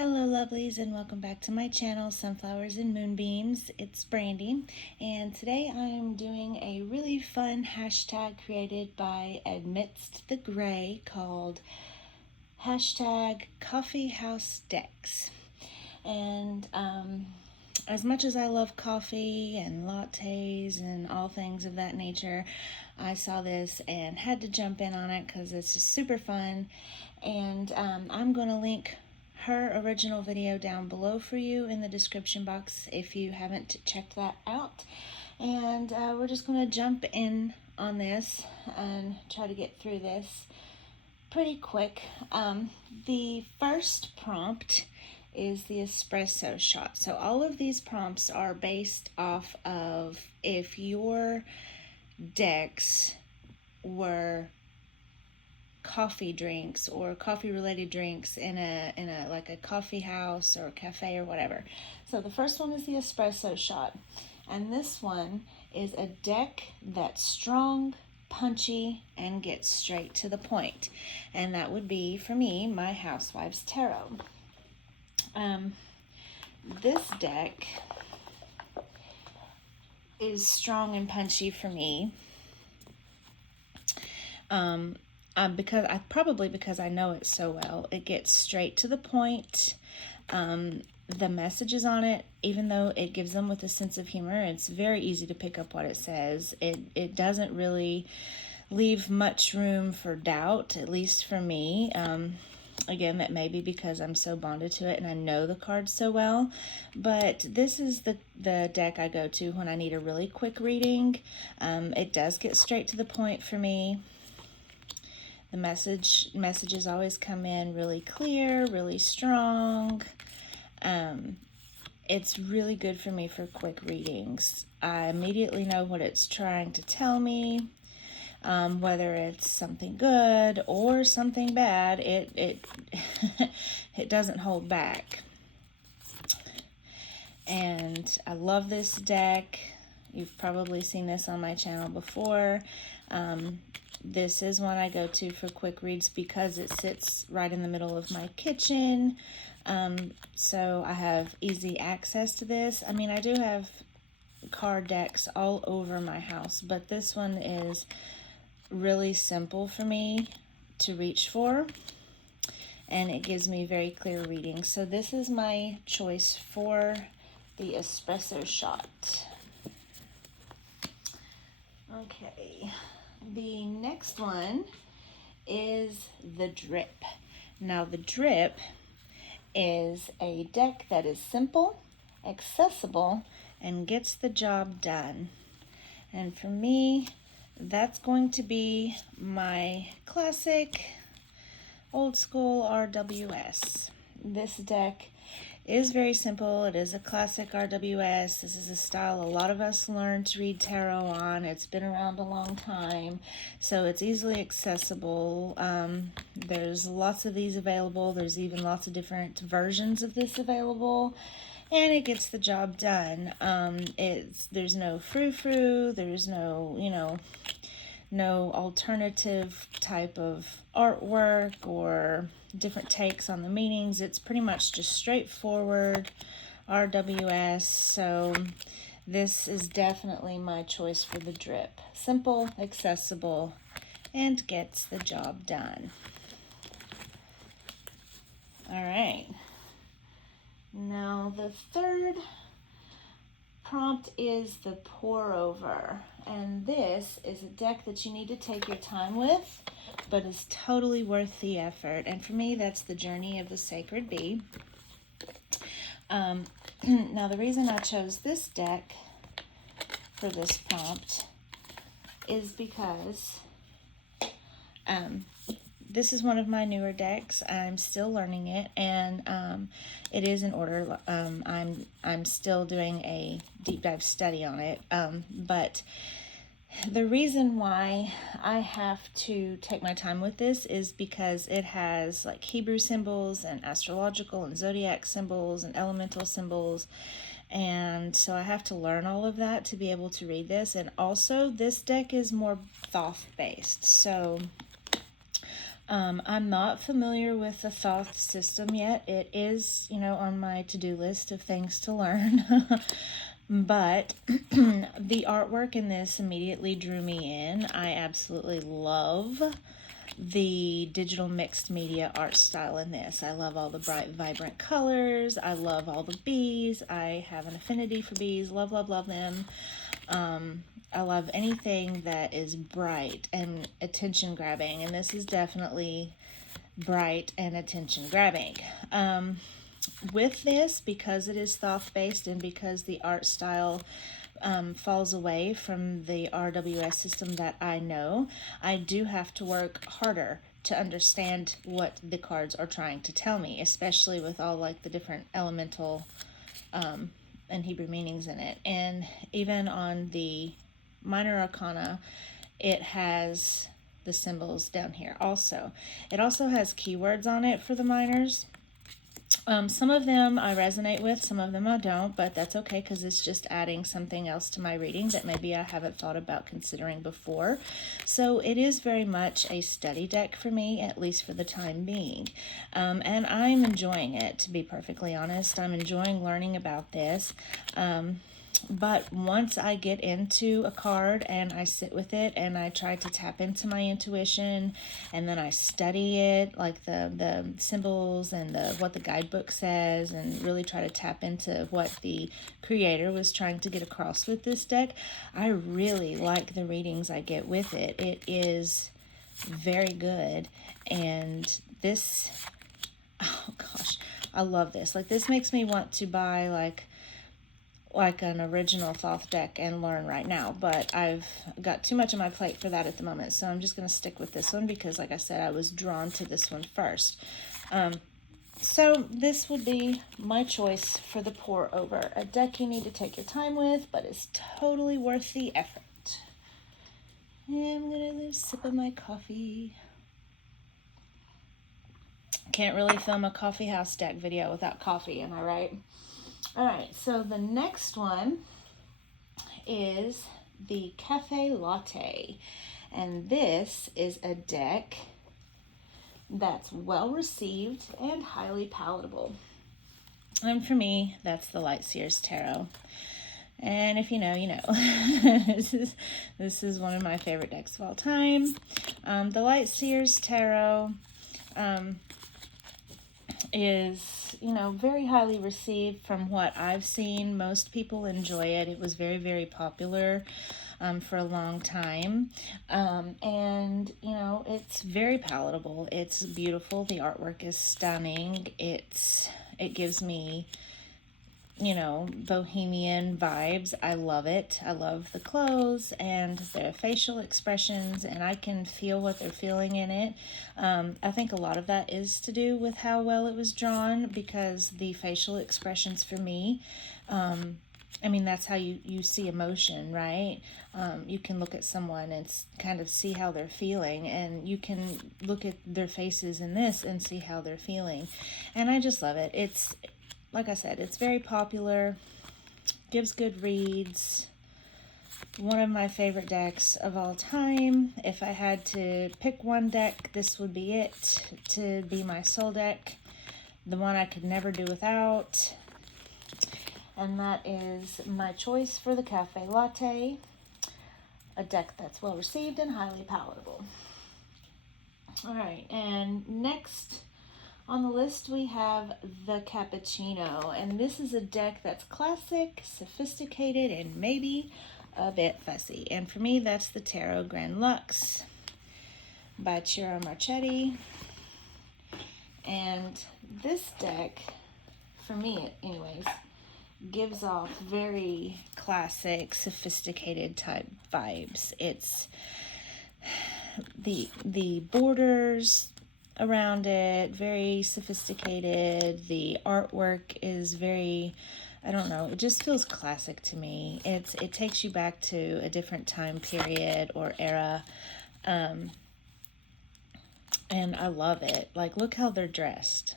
Hello lovelies, and welcome back to my channel, Sunflowers and Moonbeams. It's Brandy, and today I am doing a really fun hashtag created by Amidst the Gray called hashtag Coffee House Decks. And as much as I love coffee and lattes and all things of that nature, I saw this and had to jump in on it because it's just super fun. And I'm going to link her original video down below for you in the description box if you haven't checked that out. And we're just going to jump in on this and try to get through this pretty quick. The first prompt is the espresso shot. So all of these prompts are based off of if your decks were coffee drinks or coffee related drinks in a like a coffee house or a cafe or whatever. So the first one is the espresso shot, and this one is a deck that's strong, punchy, and gets straight to the point, and that would be for me my Housewife's Tarot. This deck is strong and punchy for me. Because I know it so well. It gets straight to the point. The messages on it, even though it gives them with a sense of humor, it's very easy to pick up what it says. It doesn't really leave much room for doubt, at least for me. Again, that may be because I'm so bonded to it and I know the cards so well, but this is the deck I go to when I need a really quick reading. It does get straight to the point for me. The messages always come in really clear, really strong. It's really good for me for quick readings. I immediately know what it's trying to tell me, whether it's something good or something bad. It it doesn't hold back. And I love this deck. You've probably seen this on my channel before. This is one I go to for quick reads because it sits right in the middle of my kitchen. So I have easy access to this. I mean, I do have card decks all over my house, but this one is really simple for me to reach for, and it gives me very clear readings. So this is my choice for the espresso shot. Okay. The next one is the drip. Now the drip is a deck that is simple, accessible, and gets the job done. And for me, that's going to be my classic old school RWS. This deck is very simple. It is a classic RWS. This is a style a lot of us learned to read tarot on. It's been around a long time, so it's easily accessible. There's lots of these available. There's even lots of different versions of this available, and it gets the job done. There's no frou-frou. There's no no alternative type of artwork or different takes on the meanings. It's pretty much just straightforward RWS. So this is definitely my choice for the drip. Simple, accessible, and gets the job done. All right. Now the third prompt is the pour over, and this is a deck that you need to take your time with, but is totally worth the effort. And for me, that's the Journey of the Sacred Bee. Now the reason I chose this deck for this prompt is because this is one of my newer decks. I'm still learning it, and it is in order. I'm still doing a deep dive study on it, but the reason why I have to take my time with this is because it has like Hebrew symbols and astrological and zodiac symbols and elemental symbols, and so I have to learn all of that to be able to read this. And also this deck is more Thoth based, so I'm not familiar with the Thoth system yet. It is, on my to-do list of things to learn. But the artwork in this immediately drew me in. I absolutely love the digital mixed media art style in this. I love all the bright, vibrant colors. I love all the bees. I have an affinity for bees. Love, love, love them. I love anything that is bright and attention grabbing, and this is definitely bright and attention grabbing. With this, because it is Thoth based and because the art style falls away from the RWS system that I know, I do have to work harder to understand what the cards are trying to tell me, especially with all like the different elemental and Hebrew meanings in it. And even on the minor arcana, it has the symbols down here also. It also has keywords on it for the minors. Some of them I resonate with, some of them I don't, but that's okay because it's just adding something else to my reading that maybe I haven't thought about considering before. So it is very much a study deck for me, at least for the time being. And I'm enjoying it, to be perfectly honest. I'm enjoying learning about this. But once I get into a card and I sit with it and I try to tap into my intuition and then I study it, like the symbols and what the guidebook says, and really try to tap into what the creator was trying to get across with this deck, I really like the readings I get with it. It is very good. And this, oh gosh, I love this. Like, this makes me want to buy like an original Thoth deck and learn right now, but I've got too much on my plate for that at the moment, so I'm just going to stick with this one because, like I said, I was drawn to this one first. So this would be my choice for the pour over. A deck you need to take your time with, but it's totally worth the effort. And I'm going to have a sip of my coffee. Can't really film a coffee house deck video without coffee, am I right? All right, so the next one is the Cafe Latte, and this is a deck that's well received and highly palatable. And for me, that's the Light Seers Tarot. And if you know, you know. This is one of my favorite decks of all time. The Light Seers Tarot is, very highly received from what I've seen. Most people enjoy it. It was very, very popular for a long time. And, it's very palatable. It's beautiful. The artwork is stunning. It gives me, bohemian vibes. I love it. I love the clothes and their facial expressions, and I can feel what they're feeling in it. I think a lot of that is to do with how well it was drawn, because the facial expressions for me, that's how you see emotion, right? You can look at someone and kind of see how they're feeling, and you can look at their faces in this and see how they're feeling. And I just love it. It's, like I said, it's very popular, gives good reads, one of my favorite decks of all time. If I had to pick one deck, this would be it, to be my soul deck, the one I could never do without. And that is my choice for the Cafe Latte, a deck that's well received and highly palatable. All right, and next on the list, we have the Cappuccino, and this is a deck that's classic, sophisticated, and maybe a bit fussy. And for me, that's the Tarot Grand Lux by Ciro Marchetti. And this deck, for me anyways, gives off very classic, sophisticated type vibes. It's the borders around it, very sophisticated. The artwork is very, I don't know, it just feels classic to me. It takes you back to a different time period or era, and I love it. Like, look how they're dressed.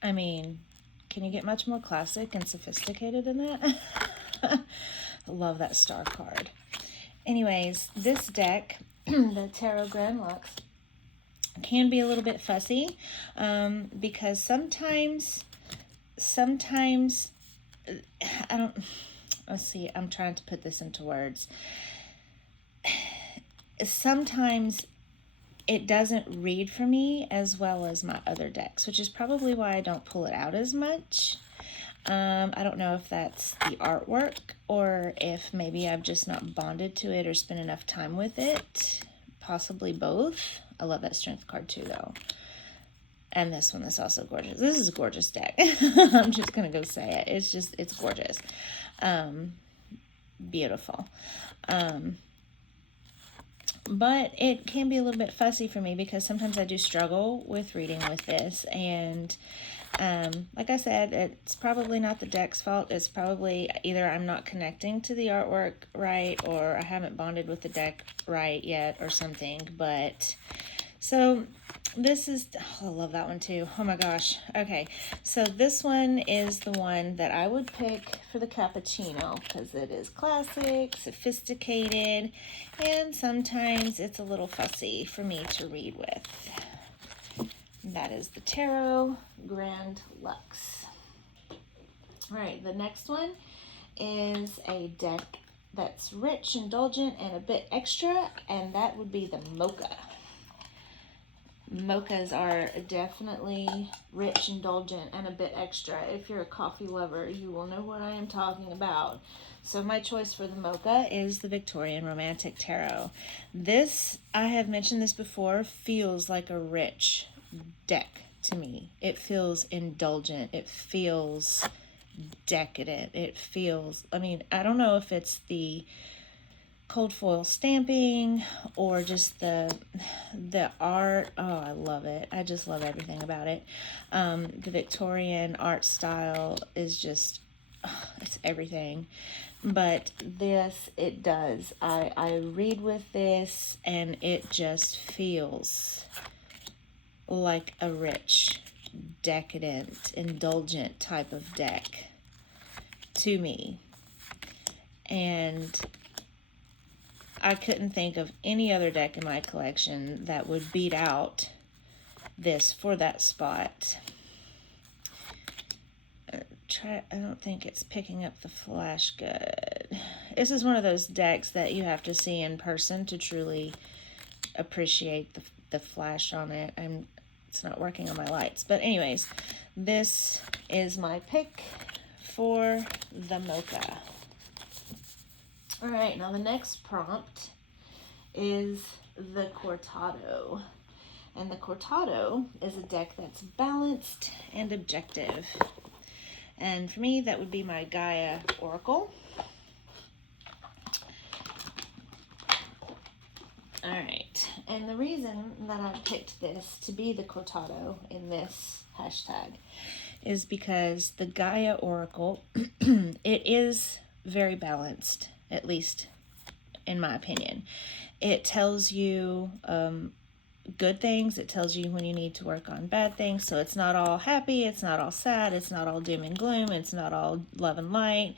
I mean, can you get much more classic and sophisticated than that? I love that star card. Anyways, this deck, the Tarot Grand Lux, can be a little bit fussy, because sometimes I don't, let's see, I'm trying to put this into words. Sometimes it doesn't read for me as well as my other decks, which is probably why I don't pull it out as much. I don't know if that's the artwork or if maybe I've just not bonded to it or spent enough time with it. Possibly both. I love that strength card too, though. And this one is also gorgeous. This is a gorgeous deck. I'm just going to go say it. It's gorgeous. Beautiful. But it can be a little bit fussy for me because sometimes I do struggle with reading with this. And like I said, it's probably not the deck's fault. It's probably either I'm not connecting to the artwork right, or I haven't bonded with the deck right yet or something. But so this is, oh, I love that one too. Oh my gosh. Okay, so this one is the one that I would pick for the cappuccino because it is classic, sophisticated, and sometimes it's a little fussy for me to read with. That is the Tarot Grand Luxe. All right, the next one is a deck that's rich, indulgent, and a bit extra, and that would be the Mocha. Mochas are definitely rich, indulgent, and a bit extra. If you're a coffee lover, you will know what I am talking about. So my choice for the Mocha is the Victorian Romantic Tarot. This, I have mentioned this before, feels like a rich deck to me. It feels indulgent. It feels decadent. It feels, I mean, I don't know if it's the cold foil stamping or just the art. Oh, I love it. I just love everything about it. The Victorian art style is just, it's everything. But this, it does. I read with this and it just feels like a rich, decadent, indulgent type of deck to me. And I couldn't think of any other deck in my collection that would beat out this for that spot. I don't think it's picking up the flash good. This is one of those decks that you have to see in person to truly appreciate the flash on it. It's not working on my lights. But anyways, this is my pick for the Mocha. All right, now the next prompt is the Cortado. And the Cortado is a deck that's balanced and objective. And for me, that would be my Gaia Oracle. All right, and the reason that I picked this to be the Cortado in this hashtag is because the Gaia Oracle, it is very balanced, at least in my opinion. It tells you good things. It tells you when you need to work on bad things. So it's not all happy. It's not all sad. It's not all doom and gloom. It's not all love and light.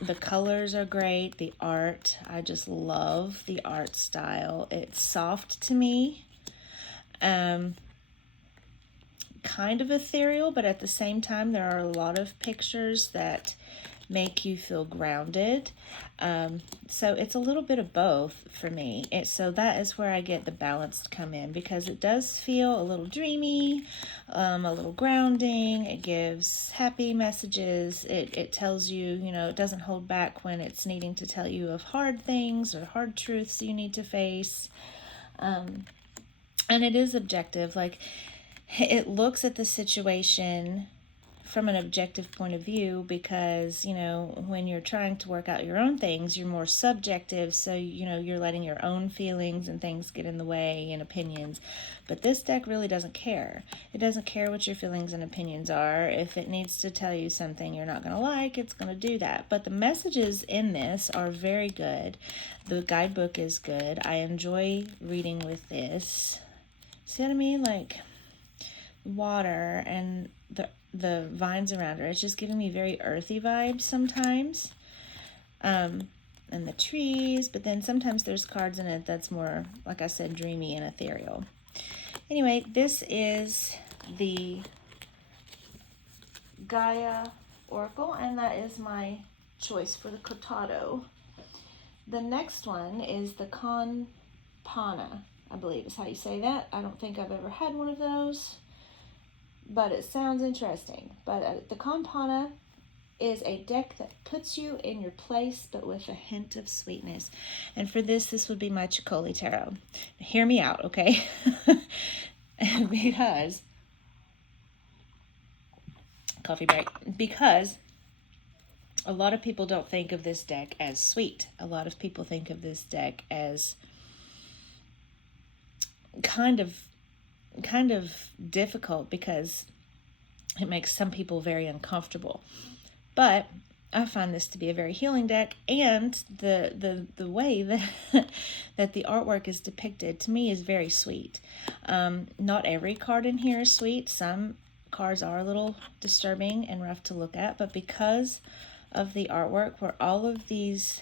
The colors are great. The art, I just love the art style. It's soft to me. Kind of ethereal, but at the same time, there are a lot of pictures that make you feel grounded. So it's a little bit of both for me. So that is where I get the balance to come in, because it does feel a little dreamy, a little grounding. It gives happy messages. It tells you, it doesn't hold back when it's needing to tell you of hard things or hard truths you need to face. And it is objective. Like, it looks at the situation from an objective point of view, because when you're trying to work out your own things, you're more subjective, so you're letting your own feelings and things get in the way and opinions. But this deck really doesn't care. It doesn't care what your feelings and opinions are. If it needs to tell you something you're not going to like, it's going to do that. But the messages in this are very good. The guidebook is good. I enjoy reading with this. See what I mean? Like, water and the vines around her, it's just giving me very earthy vibes sometimes. and the trees, but then sometimes there's cards in it that's more, like I said, dreamy and ethereal. Anyway, this is the Gaia Oracle, and that is my choice for the Cortado. The next one is the Con Panna, I believe is how you say that. I don't think I've ever had one of those, but it sounds interesting. But the Con Panna is a deck that puts you in your place, but with a hint of sweetness. And for this would be my Chai Tarot. Now, hear me out, okay? Because, coffee break, because a lot of people don't think of this deck as sweet. A lot of people think of this deck as kind of difficult because it makes some people very uncomfortable. But I find this to be a very healing deck, and the way that that the artwork is depicted to me is very sweet. Not every card in here is sweet. Some cards are a little disturbing and rough to look at, but because of the artwork where all of these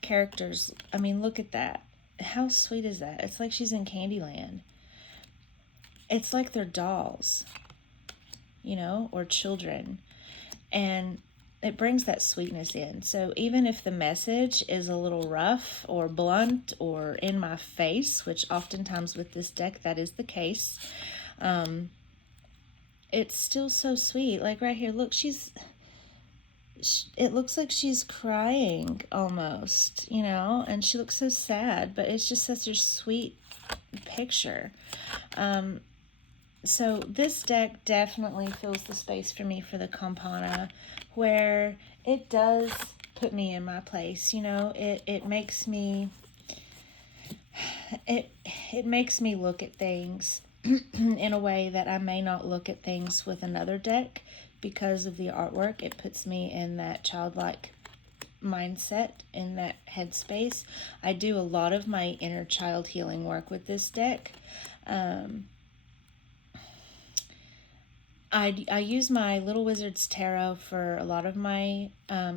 characters, I mean, look at that. How sweet is that? It's like she's in Candyland. It's like they're dolls, you know, or children. And it brings that sweetness in. So even if the message is a little rough or blunt or in my face, which oftentimes with this deck that is the case, it's still so sweet. Like right here, look, it looks like she's crying almost, you know, and she looks so sad, but it's just such a sweet picture. So this deck definitely fills the space for me for the Con Panna, where it does put me in my place. You know, it makes me look at things in a way that I may not look at things with another deck because of the artwork. It puts me in that childlike mindset, in that headspace. I do a lot of my inner child healing work with this deck. I use my Little Wizard's Tarot for a lot of my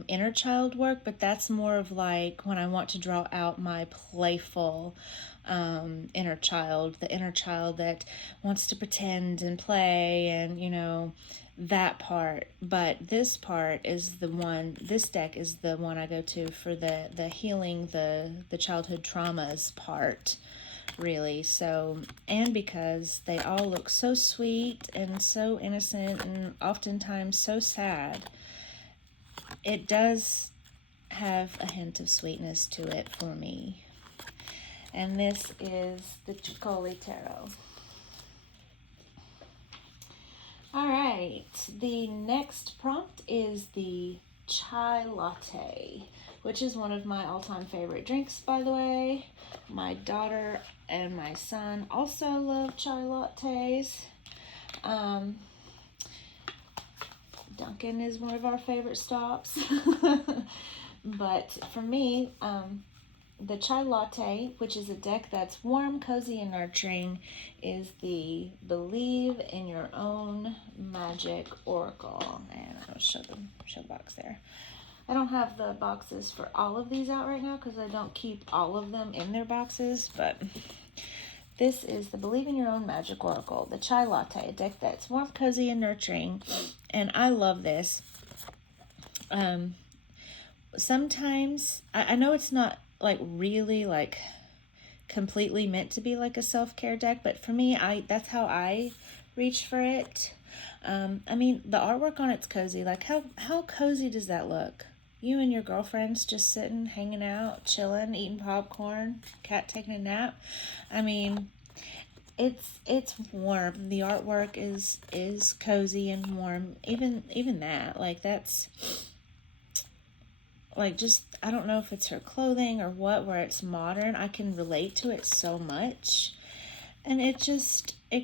inner child work, but that's more of like when I want to draw out my playful inner child, the inner child that wants to pretend and play and, you know, that part. But this part is the one, this deck is the one I go to for the healing, the childhood traumas part, really. So, and because they all look so sweet and so innocent and oftentimes so sad, it does have a hint of sweetness to it for me. And this is the Chai Tarot. All right, the next prompt is the Chai Latte, which is one of my all-time favorite drinks, by the way. My daughter and my son also love chai lattes. Dunkin' is one of our favorite stops. But for me, the Chai Latte, which is a deck that's warm, cozy, and nurturing, is the Believe in Your Own Magic Oracle. And I'll show the box there. I don't have the boxes for all of these out right now because I don't keep all of them in their boxes, but this is the Believe in Your Own Magic Oracle, the Chai Latte, a deck that's warm, cozy, and nurturing, and I love this. Sometimes, I know it's not like really like completely meant to be like a self-care deck, but for me, that's how I reach for it. I mean, the artwork on it's cozy. Like how cozy does that look? You and your girlfriends just sitting, hanging out, chilling, eating popcorn, cat taking a nap. I mean, it's warm. The artwork is cozy and warm. Even that, like that's like just, I don't know if it's her clothing or what, where it's modern. I can relate to it so much. And it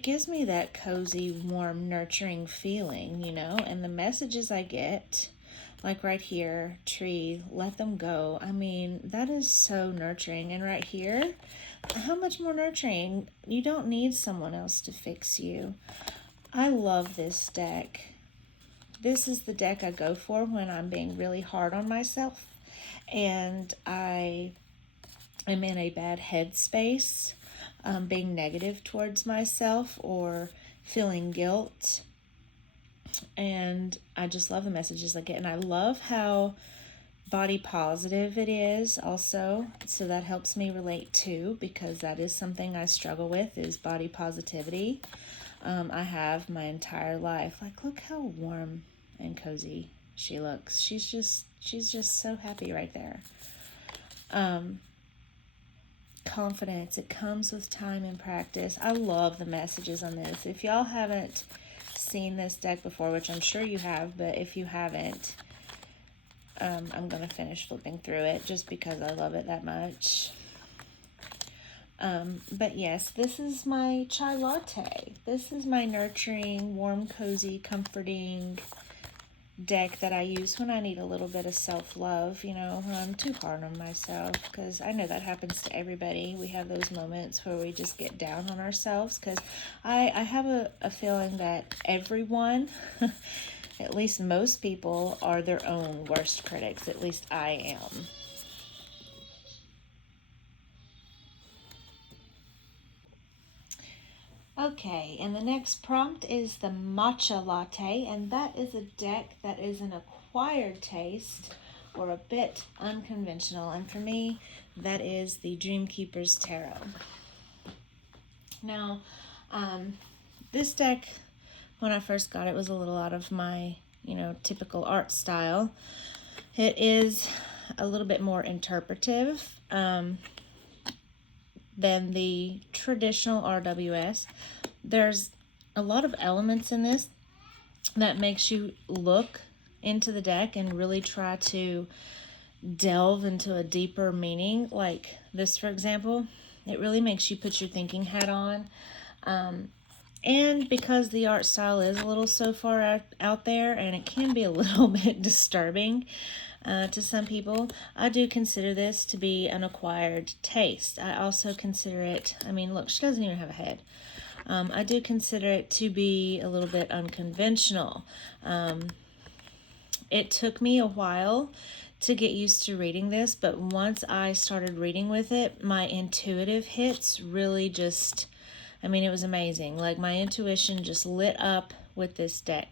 gives me that cozy, warm, nurturing feeling, you know, and the messages I get, like right here, tree, let them go. I mean, that is so nurturing. And right here, how much more nurturing? You don't need someone else to fix you. I love this deck. This is the deck I go for when I'm being really hard on myself. and I am in a bad headspace, being negative towards myself or feeling guilt. And I just love the messages I get. And I love how body positive it is also. So that helps me relate too, because that is something I struggle with, is body positivity. I have my entire life. Like, look how warm and cozy she looks. She's just so happy right there. Confidence, it comes with time and practice. I love the messages on this. If y'all haven't seen this deck before, which I'm sure you have, but if you haven't, I'm going to finish flipping through it just because I love it that much. But yes, this is my Chai Latte. This is my nurturing, warm, cozy, comforting deck that I use when I need a little bit of self-love, you know, when I'm too hard on myself, because I know that happens to everybody. We have those moments where we just get down on ourselves, because I have a feeling that everyone, at least most people, are their own worst critics. At least I am. Okay, and the next prompt is the Matcha Latte, and that is a deck that is an acquired taste or a bit unconventional, and for me, that is the Dreamkeeper's Tarot. Now, this deck, when I first got it, was a little out of my, typical art style. It is a little bit more interpretive than the traditional RWS. There's a lot of elements in this that makes you look into the deck and really try to delve into a deeper meaning. Like this, for example, it really makes you put your thinking hat on. And because the art style is a little so far out there, and it can be a little bit disturbing to some people, I do consider this to be an acquired taste. I also consider it, look, she doesn't even have a head. I do consider it to be a little bit unconventional. It took me a while to get used to reading this, but once I started reading with it, my intuitive hits really just, it was amazing. Like, my intuition just lit up with this deck.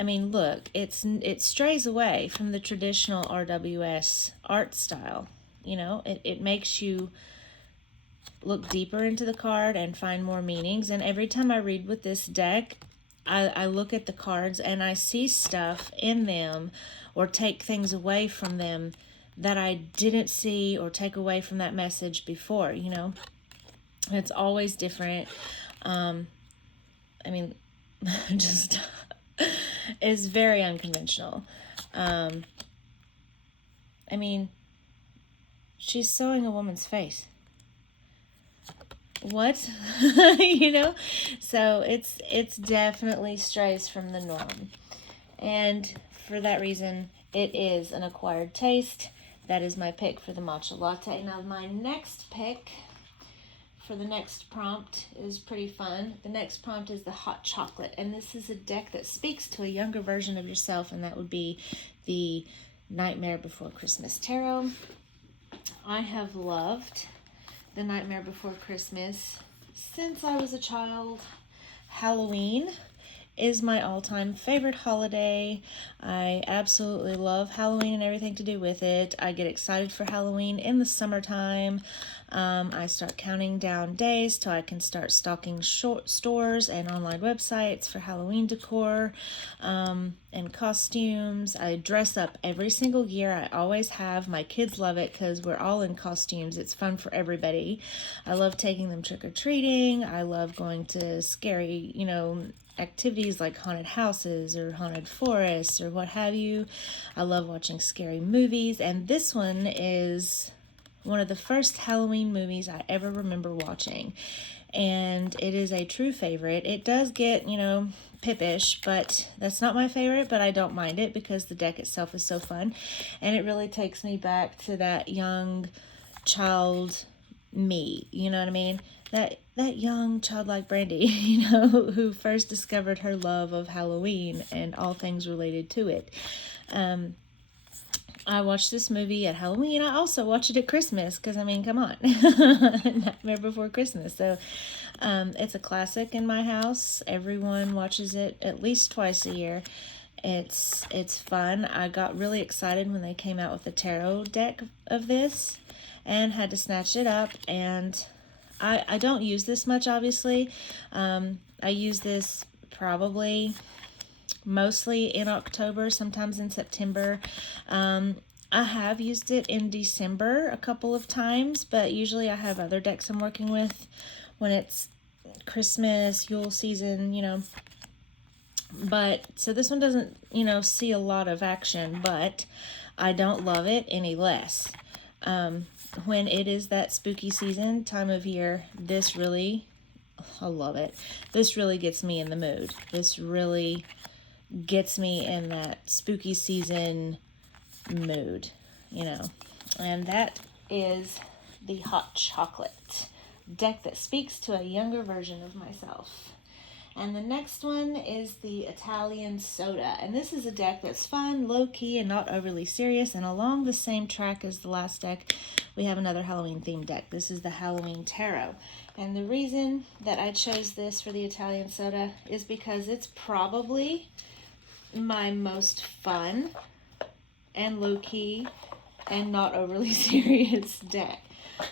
Look, it strays away from the traditional RWS art style. It makes you look deeper into the card and find more meanings. And every time I read with this deck, I look at the cards and I see stuff in them or take things away from them that I didn't see or take away from that message before, It's always different. Just is very unconventional. She's sewing a woman's face. What? So it's definitely strays from the norm. And for that reason, it is an acquired taste. That is my pick for the matcha latte. Now, my next pick for the next prompt is pretty fun. The next prompt is the hot chocolate, and this is a deck that speaks to a younger version of yourself, and that would be the Nightmare Before Christmas Tarot. I have loved the Nightmare Before Christmas since I was a child. Halloween is my all-time favorite holiday. I absolutely love Halloween and everything to do with it. I get excited for Halloween in the summertime. I start counting down days till I can start stocking stores and online websites for Halloween decor and costumes. I dress up every single year. I always have. My kids love it because we're all in costumes. It's fun for everybody. I love taking them trick-or-treating. I love going to scary, activities like haunted houses or haunted forests or what have you. I love watching scary movies, and this one is one of the first Halloween movies I ever remember watching, and it is a true favorite. It does get, pippish, but that's not my favorite, but I don't mind it because the deck itself is so fun, and it really takes me back to that young child me, you know what I mean? That young childlike Brandy, who first discovered her love of Halloween and all things related to it. I watched this movie at Halloween. I also watch it at Christmas because, I mean, come on. Nightmare Before Christmas. So it's a classic in my house. Everyone watches it at least twice a year. It's fun. I got really excited when they came out with the tarot deck of this and had to snatch it up. And I don't use this much, obviously. I use this probably mostly in October, sometimes in September. I have used it in December a couple of times, but usually I have other decks I'm working with when it's Christmas, Yule season, you know. But, so this one doesn't, you know, see a lot of action, but I don't love it any less. When it is that spooky season time of year, this really, I love it. This really gets me in the mood. This really gets me in that spooky season mood, you know. And that is the hot chocolate deck that speaks to a younger version of myself. And the next one is the Italian soda. And this is a deck that's fun, low-key, and not overly serious. And along the same track as the last deck, we have another Halloween-themed deck. This is the Halloween Tarot. And the reason that I chose this for the Italian soda is because it's probably my most fun and low-key and not overly serious deck.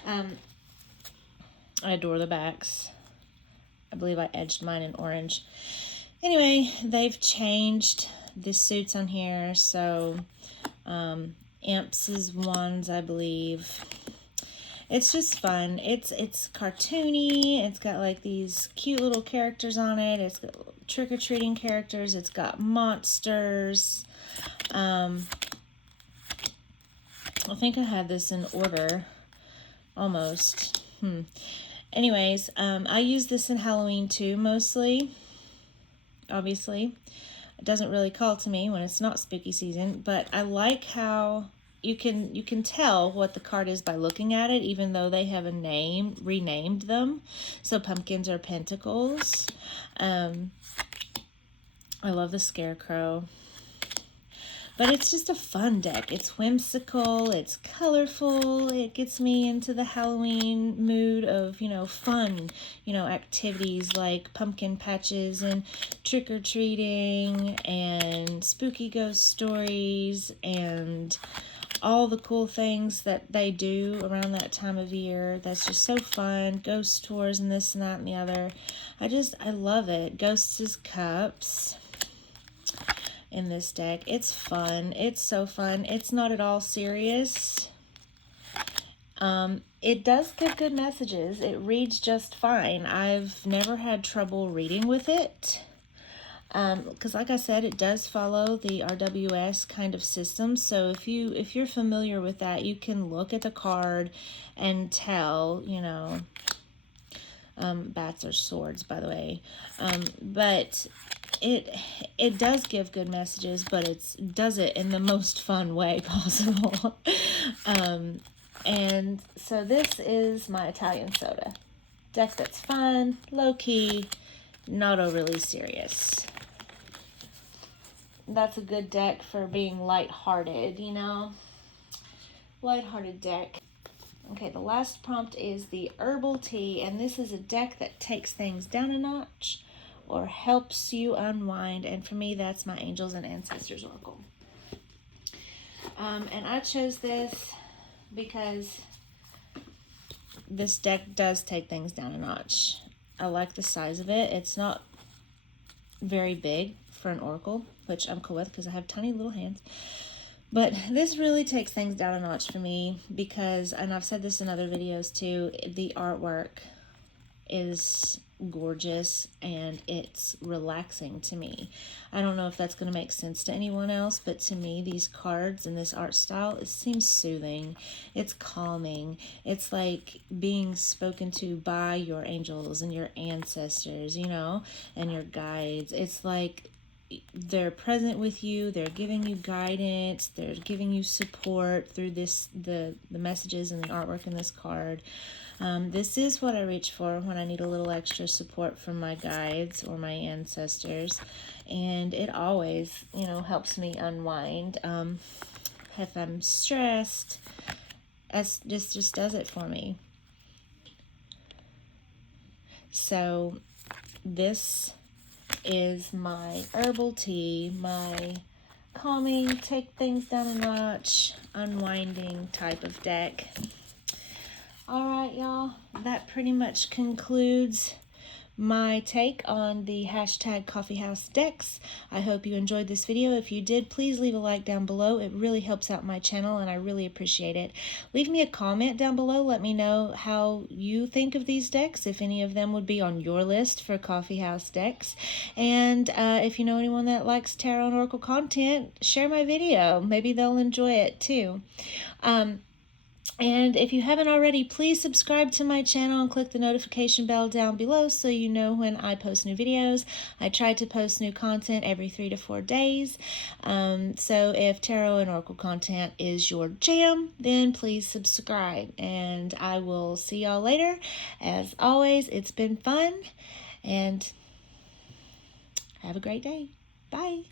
I adore the backs. I believe I edged mine in orange. Anyway, they've changed the suits on here. So, Imps is ones, I believe. It's just fun. It's cartoony. It's got like these cute little characters on it. It's got trick-or-treating characters. It's got monsters. I think I had this in order. Almost. Anyways, I use this in Halloween too, mostly. Obviously. It doesn't really call to me when it's not spooky season, but I like how you can tell what the card is by looking at it, even though they have a name, renamed them. So pumpkins are pentacles. I love the scarecrow. But it's just a fun deck. It's whimsical, it's colorful, it gets me into the Halloween mood of, you know, fun, you know, activities like pumpkin patches and trick-or-treating and spooky ghost stories and all the cool things that they do around that time of year. That's just so fun. Ghost tours and this and that and the other. I love it. Ghosts as cups. In this deck. It's fun. It's so fun. It's not at all serious. It does give good messages. It reads just fine. I've never had trouble reading with it. Because like I said, it does follow the RWS kind of system. So if you're familiar with that, you can look at the card and tell, you know, bats are swords, by the way. But it does give good messages, but it does it in the most fun way possible. And so this is my Italian soda. Deck that's fun, low-key, not overly serious. That's a good deck for being lighthearted, you know? Lighthearted deck. Okay, the last prompt is the herbal tea, and this is a deck that takes things down a notch or helps you unwind, and for me, that's my Angels and Ancestors Oracle. And I chose this because this deck does take things down a notch. I like the size of it. It's not very big for an oracle, which I'm cool with because I have tiny little hands. But this really takes things down a notch for me because, and I've said this in other videos too, the artwork is gorgeous and it's relaxing to me. I don't know if that's going to make sense to anyone else, but to me, these cards and this art style, it seems soothing. It's calming. It's like being spoken to by your angels and your ancestors, you know, and your guides. It's like they're present with you, they're giving you guidance, they're giving you support through this, the messages and the artwork in this card. This is what I reach for when I need a little extra support from my guides or my ancestors, and it always, you know, helps me unwind. if I'm stressed. This just does it for me. So this is my herbal tea, my calming, take things down a notch, unwinding type of deck. All right, y'all, that pretty much concludes my take on the hashtag Coffee House decks. I hope you enjoyed this video. If you did, please leave a like down below. It really helps out my channel and I really appreciate it. Leave me a comment down below. Let me know how you think of these decks, if any of them would be on your list for Coffee House decks. And if you know anyone that likes tarot and oracle content, share my video. Maybe they'll enjoy it too. And if you haven't already, please subscribe to my channel and click the notification bell down below so you know when I post new videos. I try to post new content every 3 to 4 days. So if tarot and oracle content is your jam, then please subscribe. And I will see y'all later. As always, it's been fun. And have a great day. Bye.